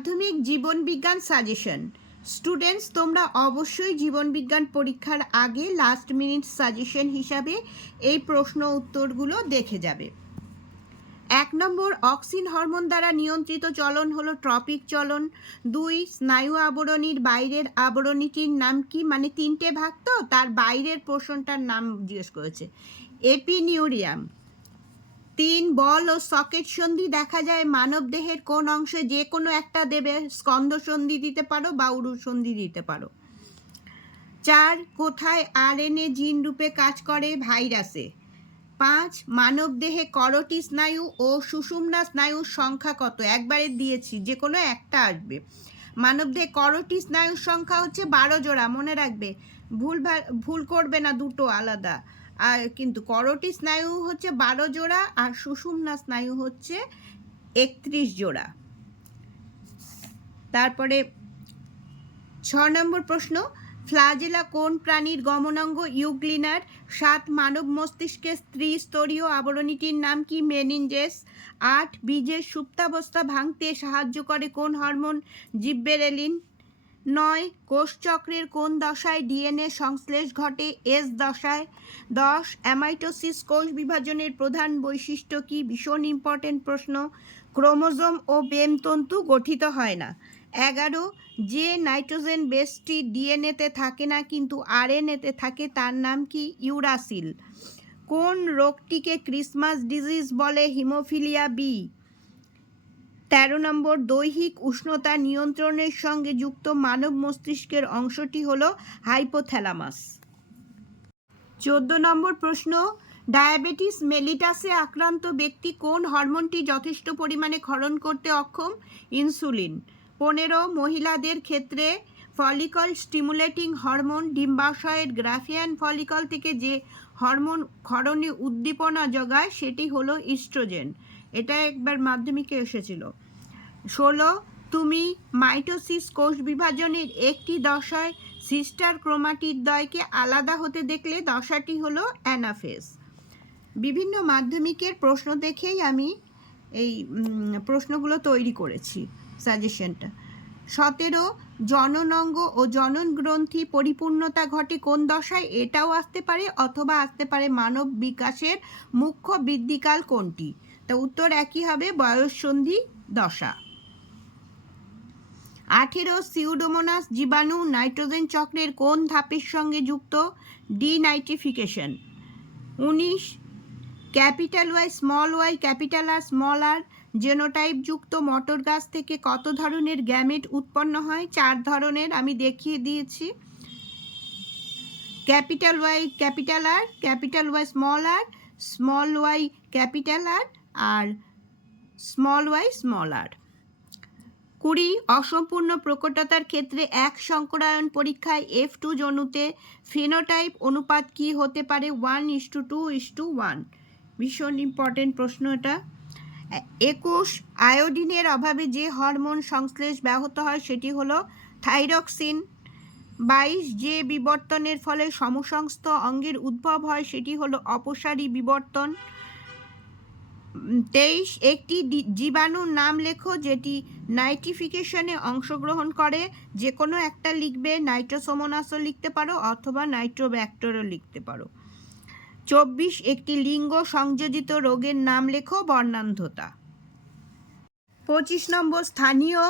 মাধ্যমিক জীবনবিজ্ঞান suggestion. Students, তোমরা অবশ্যই জীবনবিজ্ঞান পরীক্ষার আগে লাস্ট মিনিট সাজেশন হিসাবে এই প্রশ্ন উত্তরগুলো দেখে যাবে। 1 নম্বর, অক্সিন হরমোন দ্বারা নিয়ন্ত্রিত চলন হলো ট্রপিক চলন। 2, স্নায়ু আবরণীর বাইরের আবরণীটির নাম কি? মানে 3টে ভাগ, তো তার বাইরের পোর্শনটার নাম জিজ্ঞেস করেছে, এপিনিউরিয়াম। 3, বল ও সকেট সন্ধি দেখা যায় মানব দেহের কোন অংশে? যে কোনো একটা দেবে, স্কন্ধ সন্ধি দিতে পারো বা উরু সন্ধি দিতে পারো। 4, কোথায় আরএনএ জিন রূপে কাজ করে? ভাইরাসে। 5, মানব দেহে করোটি স্নায়ু ও সুষুম্না স্নায়ুর সংখ্যা কত? একবারে দিয়েছি, যে কোনো একটা আসবে। মানব দেহে করোটি স্নায়ুর সংখ্যা হচ্ছে 12 জোড়া, মনে রাখবে, ভুল করবে না, দুটো আলাদা। আর কিন্তু করোটি স্নায়ু হচ্ছে 12 জোড়া আর সুষুম্না স্নায়ু হচ্ছে 31 জোড়া। তারপরে 6 নম্বর প্রশ্ন, ফ্লাজেলা কোন প্রাণীর গমনাঙ্গ? ইউগ্লিনার। 7, মানব মস্তিষ্কের ত্রিস্তরীয় আবরণীটির নাম কি? মেনিনজেস। 8, বীজের সুপ্তাবস্থা ভাঙতে সাহায্য করে কোন হরমোন? জিব্বেরেলিন। 9, কোষচক্রের কোন দশায় ডিএনএ সংশ্লেষ ঘটে? এস দশায়। 10, অ্যামাইটোসিস কোষ বিভাজনের প্রধান বৈশিষ্ট্য কি? ভীষণ ইম্পর্টেন্ট প্রশ্ন। ক্রোমোজোম ও বেমতন্তু গঠিত হয় না। 11, যে নাইট্রোজেন বেসটি ডিএনএতে থাকে না কিন্তু আরএনএতে থাকে তার নাম কি? ইউরাসিল। কোন রোগটিকে ক্রিসমাস ডিজিজ বলে? Haemophilia B. 13 নম্বর, দৈহিক উষ্ণতা নিয়ন্ত্রণের সঙ্গে যুক্ত মানব মস্তিষ্কের অংশটি হলো হাইপোথ্যালামাস। 14 নম্বর প্রশ্ন, ডায়াবেটিস মেলিটাসে আক্রান্ত ব্যক্তি কোন হরমোনটি যথেষ্ট পরিমাণে ক্ষরণ করতে অক্ষম? ইনসুলিন। 15, মহিলাদের ক্ষেত্রে ফলিকল স্টিমুলেটিং হরমোন ডিম্বাশয়ের গ্রাফিয়ান ফলিকল থেকে যে হরমোন ক্ষরণে উদ্দীপনা যোগায় সেটি হলো ইস্ট্রোজেন। এটা একবার মাধ্যমিকে এসেছিল। 16, তুমি মাইটোসিস কোষ বিভাজনের একটি দশায় সিস্টার ক্রোমাটিড দ্বয়কে আলাদা হতে দেখলে দশাটি হলো অ্যানাফেজ। বিভিন্ন মাধ্যমিকের প্রশ্ন দেখেই আমি এই প্রশ্নগুলো তৈরি করেছি, সাজেশনটা। 17, জননাঙ্গ ও জনন গ্রন্থি পরিপূর্ণতা ঘটে কোন দশায়? এটাও আসতে পারে, অথবা আসতে পারে মানব বিকাশের মুখ্য বৃদ্ধিকাল কোনটি? তা উত্তর একই হবে, বয়ঃসন্ধি দশা। 18, সিউডোমোনাস জীবাণু নাইট্রোজেন চক্রের কোন ধাপের সঙ্গে যুক্ত? Denitrification. 19, capital Y capital R small R genotype যুক্ত মটর গাছ থেকে কত ধরনের গ্যামেট উৎপন্ন হয়? 4 ধরনের, আমি দেখিয়ে দিয়েছি। Capital Y capital R, capital Y small Y capital R small Y small R. 20, অসম্পূর্ণ প্রকটতার ক্ষেত্রে এক সংকরায়ন পরীক্ষায় F2 জনুতে ফিনোটাইপ অনুপাত কি হতে পারে? 1:2:1। ভীষণ ইম্পর্টেন্ট প্রশ্ন এটা। 21, আয়োডিনের অভাবে যে হরমোন সংশ্লেষ ব্যাহত হয় সেটি হলো থাইরক্সিন। 22, যে বিবর্তনের ফলে সমসংস্থ অঙ্গের উদ্ভব হয় সেটি হলো অপসারী বিবর্তন। 23, একটি জীবাণুর নাম লেখো যেটি নাইট্রিফিকেশনে অংশগ্রহণ করে। যে কোনো একটা লিখবে, নাইট্রোসোমোনাসও লিখতে পারো অথবা নাইট্রোব্যাক্টরও লিখতে পারো। 24, একটি লিঙ্গ সংযোজিত রোগের নাম লেখো, বর্ণান্ধতা। 25 নম্বর, স্থানীয়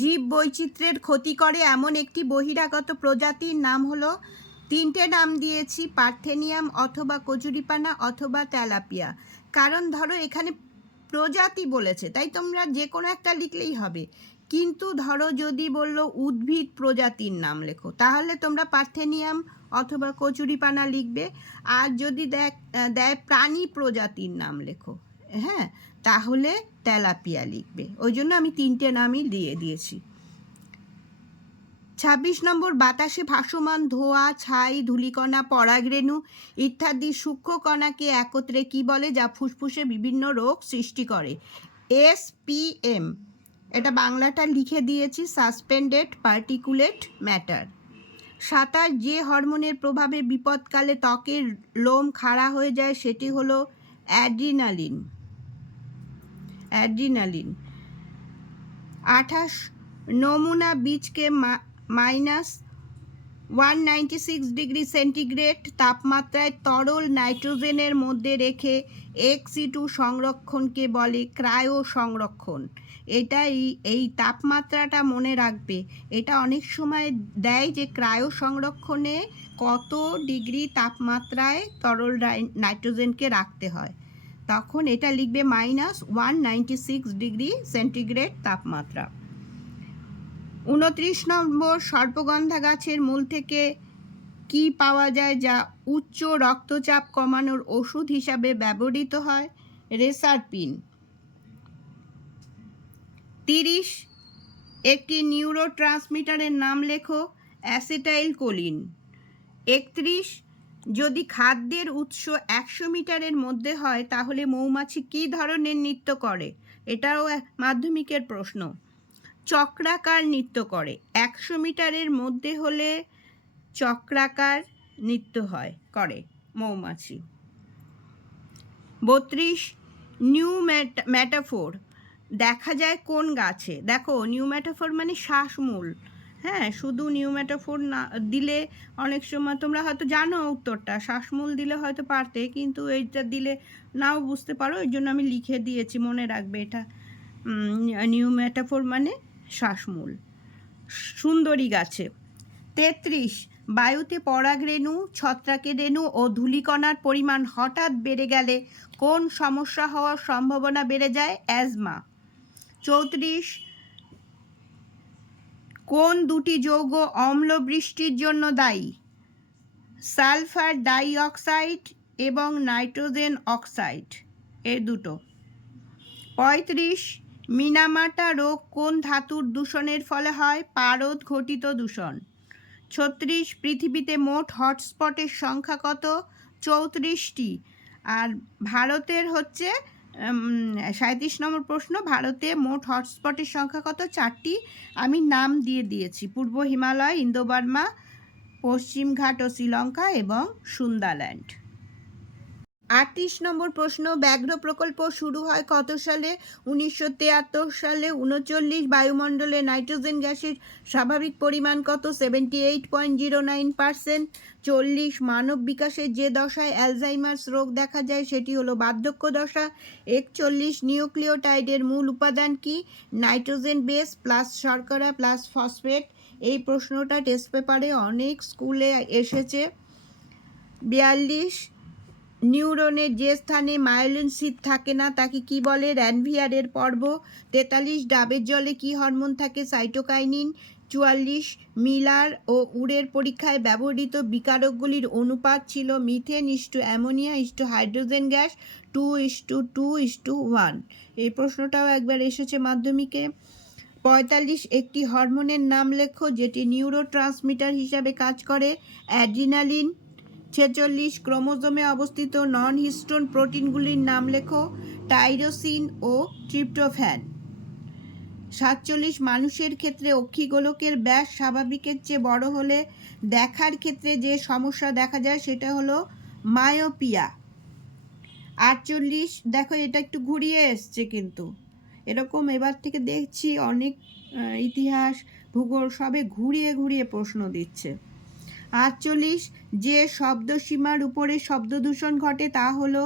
জীব বৈচিত্র্যের ক্ষতি করে এমন একটি বহিরাগত প্রজাতির নাম হলো, 3টে নাম দিয়েছি, পার্থেনিয়াম অথবা কচুরিপানা অথবা তেলাপিয়া। কারণ ধরো এখানে প্রজাতি বলেছে, তাই তোমরা যে কোনো একটা লিখলেই হবে, কিন্তু ধরো যদি বললো উদ্ভিদ প্রজাতির নাম লেখো তাহলে তোমরা পার্থেনিয়াম অথবা কচুরিপানা লিখবে। আর যদি দেয় প্রাণী প্রজাতির নাম লেখো, হ্যাঁ, তাহলে তেলাপিয়া লিখবে। ওই জন্য আমি 3টে নামই দিয়ে দিয়েছি। 26 নম্বর, বাতাসে ভাসমান ধোঁয়া, ছাই, ধূলিকণা, পরাগরেণু ইত্যাদি সূক্ষ্ম কণাকে একত্রে কি বলে যা ফুসফুসে বিভিন্ন রোগ সৃষ্টি করে? SPM। এটা বাংলাটা লিখে দিয়েছি, সাসপেন্ডেড পার্টিকুলেট ম্যাটার। 27, যে হরমোনের প্রভাবে বিপদকালে ত্বকের লোম খাড়া হয়ে যায় সেটি হলো অ্যাড্রিনালিন। 28, নমুনা বীজকে -196 ডিগ্রি সেন্টিগ্রেড তাপমাত্রায় তরল নাইট্রোজেনের মধ্যে রেখে ex-situ সংরক্ষণকে বলে ক্রায়ো সংরক্ষণ। এই তাপমাত্রাটা মনে রাখবে, এটা অনেক সময় দেয় যে ক্রায়ো সংরক্ষণে কত ডিগ্রি তাপমাত্রায় তরল নাইট্রোজেনকে রাখতে হয়, তখন এটা লিখবে -196 ডিগ্রি সেন্টিগ্রেড তাপমাত্রা। 29 নম্বর, সর্পগন্ধা গাছের মূল থেকে কি পাওয়া যায় যা উচ্চ রক্তচাপ কমানোর ওষুধ হিসাবে ব্যবহৃত হয়? রেসারপিন। 30, একটি নিউরোট্রান্সমিটারের নাম লেখো। অ্যাসিটাইলকোলিন। 31, যদি খাদ্যের উৎস 100 মিটারের মধ্যে হয় তাহলে মৌমাছি কী ধরনের নৃত্য করে? এটাও মাধ্যমিকের প্রশ্ন। চক্রাকার নৃত্য করে। 100 মিটারের মধ্যে হলে চক্রাকার নৃত্য করে মৌমাছি। 32, নিউ ম্যাটাফোর দেখা যায় কোন গাছে? দেখো, নিউ ম্যাটাফোর মানে শ্বাসমূল। হ্যাঁ, শুধু নিউ ম্যাটাফোর না দিলে অনেক সময় তোমরা হয়তো জানো উত্তরটা, শ্বাসমূল দিলে হয়তো পারতে, কিন্তু এইটা দিলে নাও বুঝতে পারো, এই জন্য আমি লিখে দিয়েছি, মনে রাখবে এটা। নিউ ম্যাটাফোর মানে শ্বাসমূল। সুন্দরী গাছে। 33, বায়ুতে পরাগরেণু, ছত্রাকের রেণু ও ধূলিকণার পরিমাণ হঠাৎ বেড়ে গেলে কোন সমস্যা হওয়ার সম্ভাবনা বেড়ে যায়? অ্যাজমা। 34, কোন দুটি যৌগ অম্ল বৃষ্টির জন্য দায়ী? সালফার ডাই অক্সাইড এবং নাইট্রোজেন অক্সাইড, এর দুটো। 35, মিনামাটা রোগ কোন ধাতুর দূষণের ফলে হয়? পারদ ঘটিত দূষণ। 36, পৃথিবীতে মোট হটস্পটের সংখ্যা কত? 34টি। আর ভারতের হচ্ছে 37 নম্বর প্রশ্ন, ভারতে মোট হটস্পটের সংখ্যা কত? 4টি। আমি নাম দিয়ে দিয়েছি: পূর্ব হিমালয়, ইন্দো বার্মা, পশ্চিম ঘাট ও শ্রীলঙ্কা এবং সুন্দাল্যান্ড। 38 নম্বর প্রশ্ন, ব্যাঘ্র প্রকল্প শুরু হয় কত সালে? 1973 সালে। 39, বায়ুমণ্ডলে নাইট্রোজেন গ্যাসের স্বাভাবিক পরিমাণ কত? 78.09%। 40, মানব বিকাশের যে দশায় অ্যালজাইমার্স রোগ দেখা যায় সেটি হলো বার্ধক্য দশা। 41, নিউক্লিওটাইডের মূল উপাদান কি? নাইট্রোজেন বেস প্লাস শর্করা প্লাস ফসফেট। এই প্রশ্নটা টেস্ট পেপারে অনেক স্কুলে এসেছে। 42, নিউরনের যে স্থানে মায়োলিন সিদ থাকে না তাকে কি বলে? র্যানভিয়ারের পর্ব। 43, ডাবের জলে কি হরমোন থাকে? সাইটোকাইনিন। 44, মিলার ও উরের পরীক্ষায় ব্যবহৃত বিকারকগুলির অনুপাত ছিল methane is to ammonia is to hydrogen gas 2:2:1। এই প্রশ্নটাও একবার এসেছে মাধ্যমিকে। 45, একটি হরমোনের নাম লেখো যেটি নিউরোট্রান্সমিটার হিসাবে কাজ করে। অ্যাড্রিনালিন। 46, ক্রোমোজোমে অবস্থিত নন হিস্টোন প্রোটিনগুলির নাম লেখো। টাইরোসিন ও ট্রিপ্টোফ্যান। 47, মানুষের ক্ষেত্রে অক্ষিগোলকের ব্যাস স্বাভাবিকের চেয়ে বড় হলে দেখার ক্ষেত্রে যে সমস্যা দেখা যায় সেটা হলো মায়োপিয়া। 48, দেখো এটা একটু ঘুরিয়ে এসছে, কিন্তু এরকম এবার থেকে দেখছি অনেক ইতিহাস, ভূগোল সবে ঘুরিয়ে ঘুরিয়ে প্রশ্ন দিচ্ছে। 48, যে শব্দসীমার উপরে শব্দদূষণ ঘটে তা হলো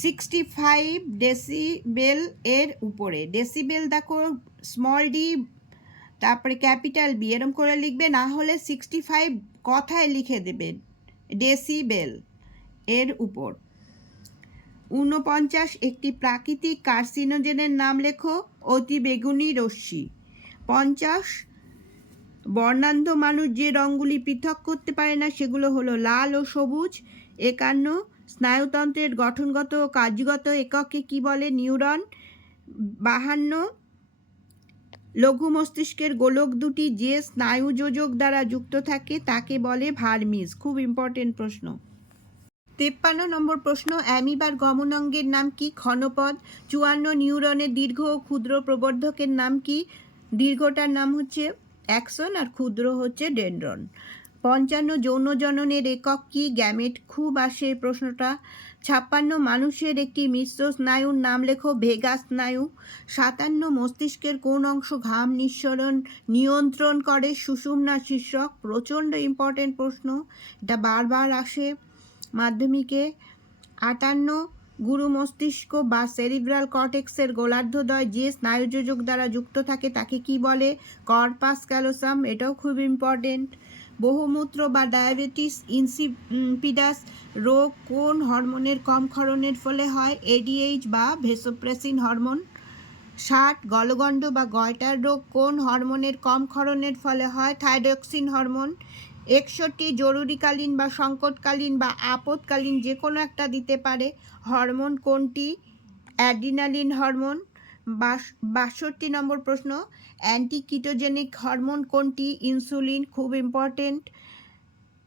65 ডেসিবেল এর উপরে। ডেসিবেল দেখো স্মল ডি তারপরে ক্যাপিটাল বি এরকম করে লিখবে, না হলে 65 কথায় লিখে দেবেন ডেসিবেল এর উপর। 49, একটি প্রাকৃতিক কার্সিনোজেনের নাম লেখো। অতিবেগুনি রশ্মি। 50, বর্ণান্ধ মানুষ যে রঙগুলি পৃথক করতে পারে না সেগুলো হলো লাল ও সবুজ। 51, স্নায়ুতন্ত্রের গঠনগত ও কার্যগত এককে কি বলে? নিউরন। 52, লঘু মস্তিষ্কের গোলক দুটি যে স্নায়ু যোজক দ্বারা যুক্ত থাকে তাকে বলে ভার্মিস। খুব ইম্পর্টেন্ট প্রশ্ন। 53 নম্বর প্রশ্ন, অ্যামিবার গমনাঙ্গের নাম কি? ক্ষণপদ। 54, নিউরনের দীর্ঘ ও ক্ষুদ্র প্রবর্ধকের নাম কি? দীর্ঘটার নাম হচ্ছে অ্যাক্সন আর ক্ষুদ্র হচ্ছে ডেনড্রন। 55 যৌন জননের একক কি? গ্যামেট। খুব আসে এই প্রশ্নটা। 56 মানুষের একটি মিশ্র স্নায়ুর নাম লেখো। ভেগাস স্নায়ু। 57 মস্তিষ্কের কোন অংশ ঘাম নিঃসরণ নিয়ন্ত্রণ করে? সুষুম্না শীর্ষক। প্রচণ্ড ইম্পর্টেন্ট প্রশ্ন, এটা বারবার আসে মাধ্যমিকে। 58 গুরু মস্তিষ্ক বা সেরিব্রাল কর্টেক্সের গোলার্ধদ্বয় যে স্নায়ুযোজক দ্বারা যুক্ত থাকে তাকে কি বলে? Corpus callosum. এটাও খুব ইম্পর্টেন্ট। বহুমূত্র বা ডায়াবেটিস ইনসিপিডাস রোগ কোন হরমোনের কম ক্ষরণের ফলে হয়? এডিএইচ বা ভেসোপ্রেসিন হরমোন। 60 গলগণ্ড বা গয়টার রোগ কোন হরমোনের কম ক্ষরণের ফলে হয়? Thyroxine hormone. 61 জরুরিকালীন বা সংকটকালীন বা আপদকালীন যে কোনো একটা দিতে পারে হরমোন কোনটি? Adrenaline hormone. 62 নম্বর প্রশ্ন, অ্যান্টিকিটোজেনিক হরমোন কোনটি? ইনসুলিন। খুব ইম্পর্টেন্ট।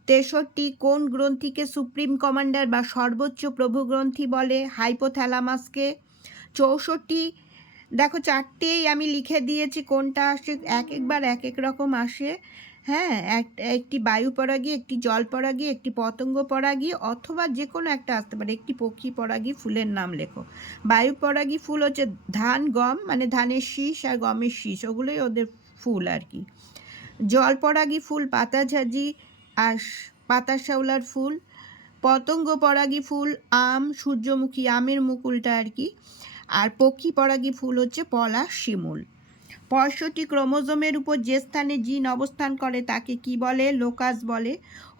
63 কোন গ্রন্থিকে সুপ্রিম কমান্ডার বা সর্বোচ্চ প্রভু গ্রন্থি বলে? হাইপোথ্যালামাসকে। 64 দেখো চারটেই আমি লিখে দিয়েছি কোনটা আসে, একবার এক এক রকম আসে। হ্যাঁ, একটি বায়ু পরাগী, একটি জল পরাগী, একটি পতঙ্গ পরাগী, অথবা যে কোনো একটা আসতে পারে। একটি পক্ষী পরাগী ফুলের নাম লেখো। বায়ু পরাগী ফুল হচ্ছে ধান, গম, মানে ধানের শীষ আর গমের শীষ, ওগুলোই ওদের ফুল আর কি। জল পরাগী ফুল পাতাঝাজি আর পাতা শ্যাওলার ফুল। পতঙ্গ পরাগী ফুল আম, সূর্যমুখী আমের মুকুলটা আর কি। আর পক্ষী পরাগী ফুল হচ্ছে পলাশ, শিমুল। 65 ক্রোমোজোমের উপর যে স্থানে জিন অবস্থান করে তাকে কি বলে? লোকাস বলে।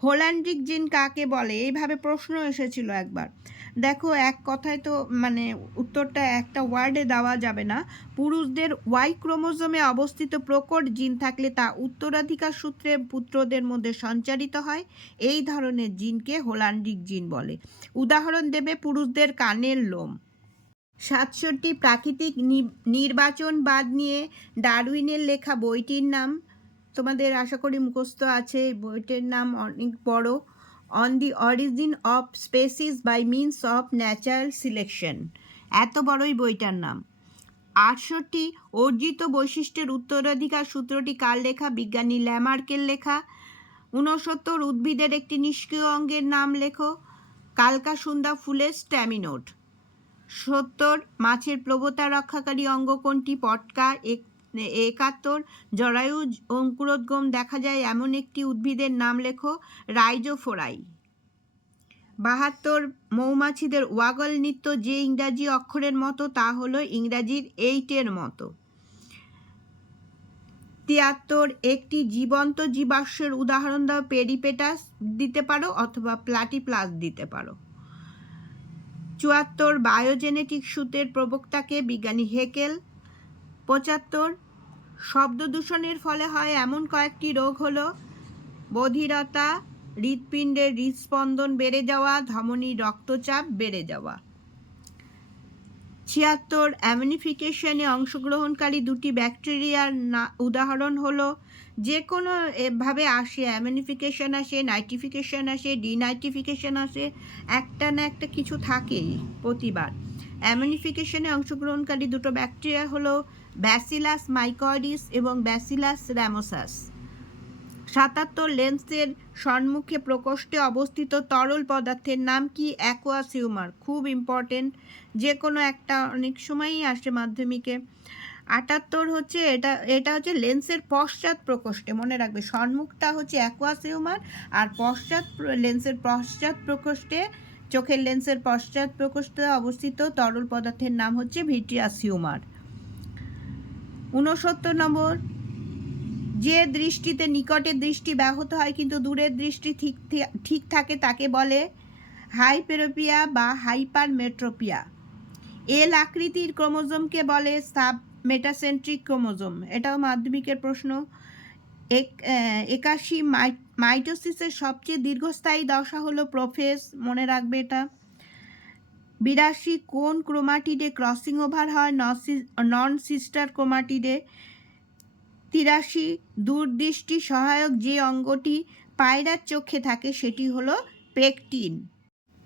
হোল্যান্ডিক জিন কাকে বলে? এইভাবে প্রশ্ন এসেছিল একবার। দেখো এক কথায় তো মানে উত্তরটা একটা ওয়ার্ডে দেওয়া যাবে না। পুরুষদের ওয়াই ক্রোমোজোমে অবস্থিত প্রকট জিন থাকলে তা উত্তরাধিকার সূত্রে পুত্রদের মধ্যে সঞ্চারিত হয়। এই ধরনের জিনকে হোল্যান্ডিক জিন বলে। উদাহরণ দেবে পুরুষদের কানের লোম। 67 প্রাকৃতিক নির্বাচনবাদ নিয়ে ডারউইনের লেখা বইটির নাম, তোমাদের আশা করি মুখস্থ আছে। বইটির নাম অনেক বড়, on the origin of species by means of natural selection, এত বড়ই বইটার নাম। 68 অর্জিত বৈশিষ্ট্যের উত্তরাধিকার সূত্রটি কার লেখা? বিজ্ঞানী ল্যামার্কের লেখা। 69 উদ্ভিদের একটি নিষ্ক্রিয় অঙ্গের নাম লেখো। কালকাসুন্দা ফুলের স্ট্যামিনোড। 70 মাছের প্রবতা রক্ষাকারী অঙ্গ কোনটি? পটকা। 71 জরায়ু অঙ্কুরোদ্গম দেখা যায় এমন একটি উদ্ভিদের নাম লেখো। রাইজোফোরাই। 72 মৌমাছিদের ওয়াগল নৃত্য যে ইংরাজি অক্ষরের মতো তা হলো ইংরাজির 8-এর মতো। 73 একটি জীবন্ত জীবাশ্মের উদাহরণ দাও। পেরিপেটাস দিতে পারো অথবা প্লাটিপ্লাস দিতে পারো। 74 বায়োজেনেটিক সূত্রের প্রবক্তাকে? বিজ্ঞানী হেকেল। 75 শব্দ দূষণের ফলে হয় এমন কয়েকটি রোগ হলো বধিরতা, হৃৎপিণ্ডের হৃদস্পন্দন বেড়ে যাওয়া, ধমনীর রক্তচাপ বেড়ে যাওয়া। 76 অ্যামিনিফিকেশনে অংশগ্রহণকারী দুটি ব্যাকটেরিয়ার উদাহরণ হলো, যে কোনো ভাবে আসে, অ্যামিনিফিকেশন আসে, নাইট্রিফিকেশন আসে, ডিনাইট্রিফিকেশন আসে, একটা না একটা কিছু থাকেই প্রতিবার। অ্যামিনিফিকেশনে অংশগ্রহণকারী দুটো ব্যাকটেরিয়া হলো ব্যাসিলাস মাইকয়েডিস এবং ব্যাসিলাস রামোসাস। 77 লেন্সের সম্মুখে প্রকোষ্ঠে অবস্থিত তরল পদার্থের নাম কি? Aqueous humour. খুব ইম্পর্টেন্ট, যে কোনো একটা অনেক সময়ই আসে মাধ্যমিকে। 78 হচ্ছে এটা হচ্ছে লেন্সের পশ্চাৎ প্রকোষ্ঠে, মনে রাখবে সম্মুখটা হচ্ছে অ্যাকুয়াস হিউমার আর লেন্সের পশ্চাৎ প্রকোষ্ঠে, চোখের লেন্সের পশ্চাৎ প্রকোষ্ঠে অবস্থিত তরল পদার্থের নাম হচ্ছে ভিট্রিয়াস হিউমার। 69 নম্বর, যে দৃষ্টিতে নিকটের দৃষ্টি ব্যাহত হয় কিন্তু দূরের দৃষ্টি ঠিক থাকে তাকে বলে হাইপেরোপিয়া বা হাইপারমেট্রোপিয়া। এল আকৃতির ক্রোমোজোমকে বলে সাব মেটাসেন্ট্রিক ক্রোমোজোম, এটাও মাধ্যমিকের প্রশ্ন। 81 মাইটোসিসের সবচেয়ে দীর্ঘস্থায়ী দশা হলো প্রোফেজ, মনে রাখবে এটা। 82 কোন ক্রোমাটিডে ক্রসিং ওভার হয়? নন সিস্টার ক্রোমাটিডে। 83 দূরদৃষ্টি সহায়ক যে অঙ্গটি পায়রার চোখে থাকে সেটি হলো পেকটিন।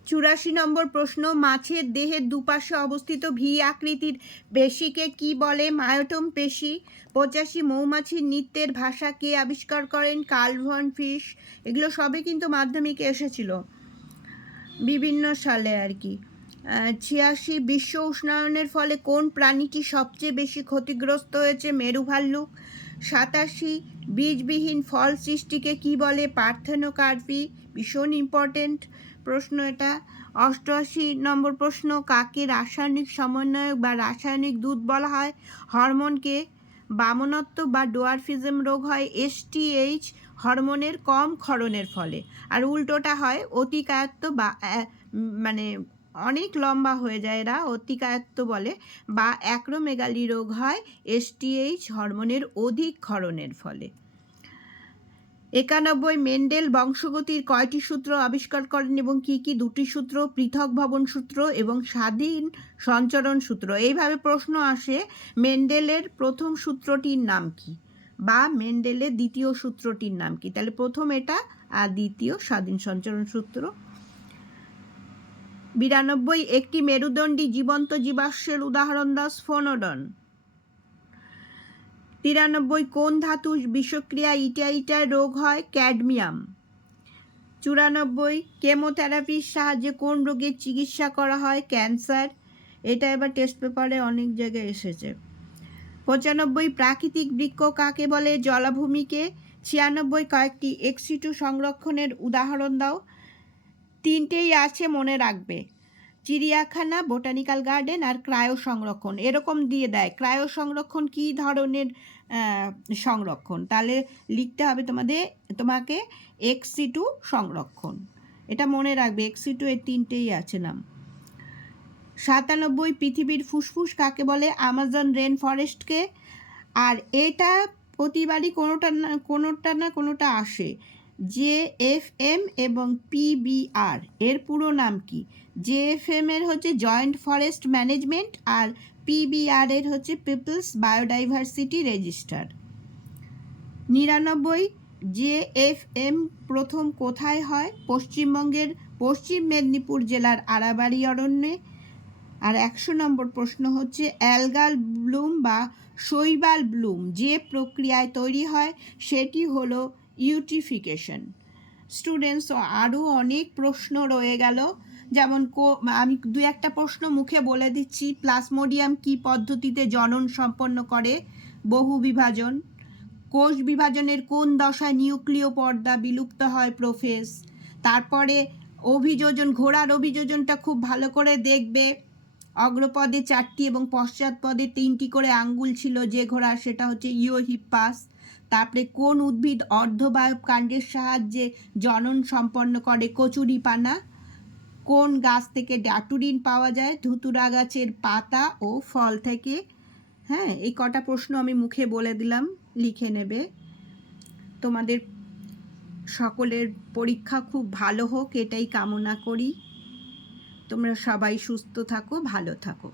84 নম্বর প্রশ্ন, মাছের দেহের দুপাশে অবস্থিত ভি আকৃতির পেশিকে কি বলে? মায়োটম পেশি। 85, মৌমাছির নৃত্যের ভাষা কে আবিষ্কার করেন? Karl von Frisch. এগুলো সবই কিন্তু মাধ্যমিকে এসেছিল বিভিন্ন সালে আর কি। 86, বিশ্ব উষ্ণায়নের ফলে কোন প্রাণীটি সবচেয়ে বেশি ক্ষতিগ্রস্ত হয়েছে? মেরু ভাল্লুক। 87, বীজবিহীন ফল সৃষ্টিকে কি বলে? পার্থেনোকার্পি। ভীষণ ইম্পর্টেন্ট প্রশ্ন এটা। 88 নম্বর প্রশ্ন, কাকে রাসায়নিক সমন্বয়ক বা রাসায়নিক দূত বলা হয়? হরমোনকে। বামনত্ব বা ডোয়ারফিজম রোগ হয় STH হরমোনের কম ক্ষরণের ফলে, আর উল্টোটা হয় অতিকায়ত্ব বা মানে অনেক লম্বা হয়ে যায় এরা, অতিকায়ত্ব বলে, বা অ্যাক্রোমেগালি রোগ হয় STH হরমোনের অধিক ক্ষরণের ফলে। 91, মেন্ডেল বংশগতির কয়টি সূত্র আবিষ্কার করেন এবং কি কি? 2টি সূত্র, পৃথক ভবন সূত্র এবং স্বাধীন সঞ্চরণ সূত্র। এইভাবে প্রশ্ন আসে, মেন্ডেলের প্রথম সূত্রটির নাম কি, বা মেন্ডেলের দ্বিতীয় সূত্রটির নাম কি? তাহলে প্রথম এটা আর দ্বিতীয় স্বাধীন সঞ্চরণ সূত্র। 92, একটি মেরুদণ্ডী জীবন্ত জীবাশ্মের উদাহরণ দাও। স্ফোনোডন। 93, কোন ধাতু বিষক্রিয়া ইটা রোগ হয়? ক্যাডমিয়াম। 94, কেমোথেরাপির সাহায্যে কোন রোগের চিকিৎসা করা হয়? ক্যান্সার। এটা এবার টেস্ট পেপারে অনেক জায়গায় এসেছে। 95, প্রাকৃতিক বৃক্ষ কাকে বলে? জলাভূমিকে। 96, কয়েকটি ex-situ সংরক্ষণের উদাহরণ দাও। 3টেই আছে, মনে রাখবে, চিড়িয়াখানা, বোটানিক্যাল গার্ডেন আর ক্রায়ো সংরক্ষণ। এরকম দিয়ে দেয়, ক্রায়ো সংরক্ষণ কী ধরনের সংরক্ষণ, তাহলে লিখতে হবে তোমাকে ex-situ সংরক্ষণ। এটা মনে রাখবে, ex-situ এর 3টেই আছে নাম। 97, পৃথিবীর ফুসফুস কাকে বলে? Amazon rain ফরেস্টকে। আর এটা প্রতিবারই কোনোটা না কোনোটা আসে। JFM এবং PBR এর পুরো নাম কি? JFM এর হচ্ছে জয়েন্ট ফরেস্ট ম্যানেজমেন্ট, আর PBR এর হচ্ছে পিপলস বায়োডাইভার্সিটি রেজিস্টার। 99, JFM প্রথম কোথায় হয়? পশ্চিমবঙ্গের পশ্চিম মেদিনীপুর জেলার আরাবাড়ি অরণ্যে। আর 100 নম্বর প্রশ্ন হচ্ছে, অ্যালগাল ব্লুম বা শৈবাল ব্লুম যে প্রক্রিয়ায় তৈরি হয় সেটি হলো ইউট্রিফিকেশন। স্টুডেন্টস, আরও অনেক প্রশ্ন রয়ে গেল, যেমন আমি 2-1টা প্রশ্ন মুখে বলে দিচ্ছি। প্লাজমোডিয়াম কি পদ্ধতিতে জনন সম্পন্ন করে? বহু বিভাজন। কোষ বিভাজনের কোন দশায় নিউক্লিয় পর্দা বিলুপ্ত হয়? প্রোফেজ। তারপরে অভিযোজন, ঘোড়ার অভিযোজনটা খুব ভালো করে দেখবে। অগ্রপদে 4টি এবং পশ্চাৎপদে 3টি করে আঙ্গুল ছিল যে ঘোড়া, সেটা হচ্ছে ইওহিপ্পাস। তারপরে কোন উদ্ভিদ অর্ধবায়ব কাণ্ডের সাহায্যে জনন সম্পন্ন করে? কচুরিপানা। কোন গাছ থেকে ডাটুরিন পাওয়া যায়? ধুতুরা গাছের পাতা ও ফল থেকে। হ্যাঁ, এই কটা প্রশ্ন আমি মুখে বলে দিলাম, লিখে নেবে। তোমাদের সকলের পরীক্ষা খুব ভালো হোক, এটাই কামনা করি। তোমরা সবাই সুস্থ থাকো, ভালো থাকো।